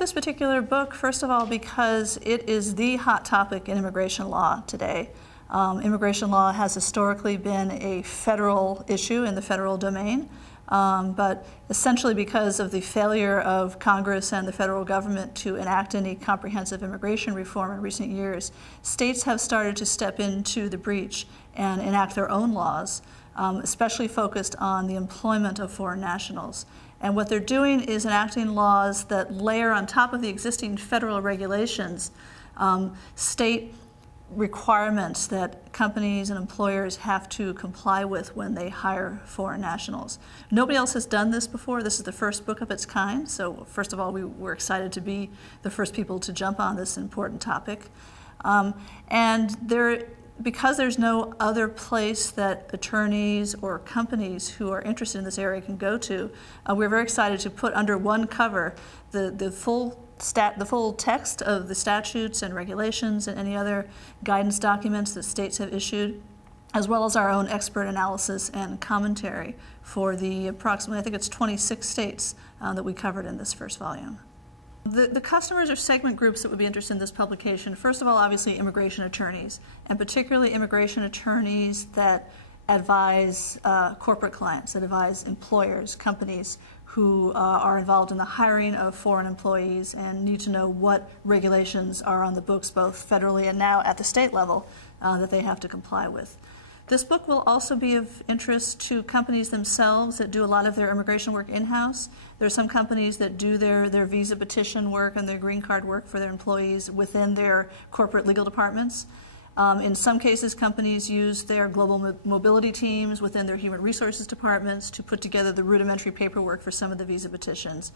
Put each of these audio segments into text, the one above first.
this particular book, first of all, because it is the hot topic in immigration law today. Immigration law has historically been a federal issue in the federal domain, but essentially because of the failure of Congress and the federal government to enact any comprehensive immigration reform in recent years, states have started to step into the breach and enact their own laws, especially focused on the employment of foreign nationals. And what they're doing is enacting laws that layer on top of the existing federal regulations state requirements that companies and employers have to comply with when they hire foreign nationals. Nobody else has done this before. This is the first book of its kind. So first of all, we're excited to be the first people to jump on this important topic. Because there's no other place that attorneys or companies who are interested in this area can go to, we're very excited to put under one cover the full text of the statutes and regulations and any other guidance documents that states have issued, as well as our own expert analysis and commentary for the approximately, I think it's 26 states that we covered in this first volume. The customers or segment groups that would be interested in this publication, first of all, obviously immigration attorneys, and particularly immigration attorneys that advise corporate clients, that advise employers, companies who are involved in the hiring of foreign employees and need to know what regulations are on the books, both federally and now at the state level, that they have to comply with. This book will also be of interest to companies themselves that do a lot of their immigration work in-house. There are some companies that do their visa petition work and their green card work for their employees within their corporate legal departments. In some cases, companies use their global mobility teams within their human resources departments to put together the rudimentary paperwork for some of the visa petitions,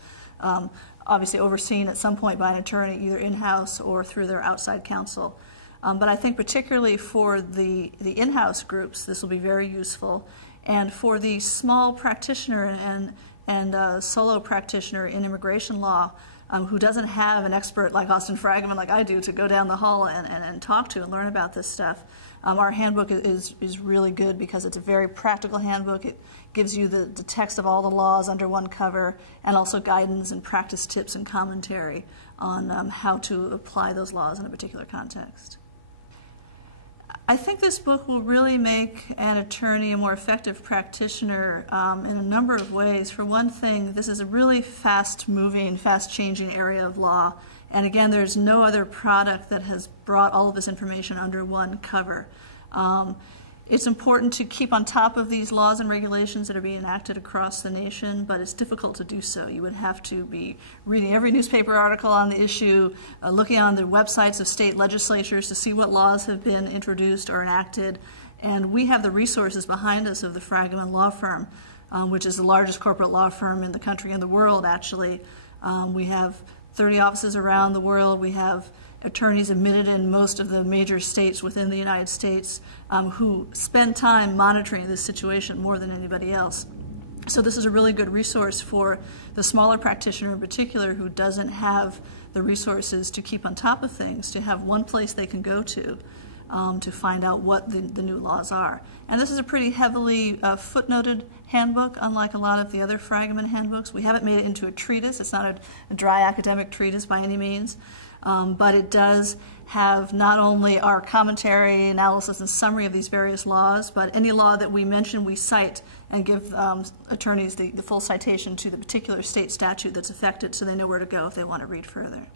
obviously overseen at some point by an attorney, either in-house or through their outside counsel. But I think particularly for the in-house groups, this will be very useful. And for the small practitioner and solo practitioner in immigration law who doesn't have an expert like Austin Fragman, like I do, to go down the hall and talk to and learn about this stuff, our handbook is really good because it's a very practical handbook. It gives you the text of all the laws under one cover and also guidance and practice tips and commentary on how to apply those laws in a particular context. I think this book will really make an attorney a more effective practitioner in a number of ways. For one thing, this is a really fast-moving, fast-changing area of law. And again, there's no other product that has brought all of this information under one cover. It's important to keep on top of these laws and regulations that are being enacted across the nation, but it's difficult to do so. You would have to be reading every newspaper article on the issue, looking on the websites of state legislatures to see what laws have been introduced or enacted. And we have the resources behind us of the Fragman Law Firm, which is the largest corporate law firm in the country and the world, actually. We have 30 offices around the world. We have attorneys admitted in most of the major states within the United States who spend time monitoring this situation more than anybody else. So this is a really good resource for the smaller practitioner in particular who doesn't have the resources to keep on top of things, to have one place they can go to find out what the new laws are. And this is a pretty heavily footnoted handbook, unlike a lot of the other Fragman handbooks. We haven't made it into a treatise. It's not a dry academic treatise by any means. But it does have not only our commentary, analysis, and summary of these various laws, but any law that we mention, we cite and give attorneys the full citation to the particular state statute that's affected so they know where to go if they want to read further.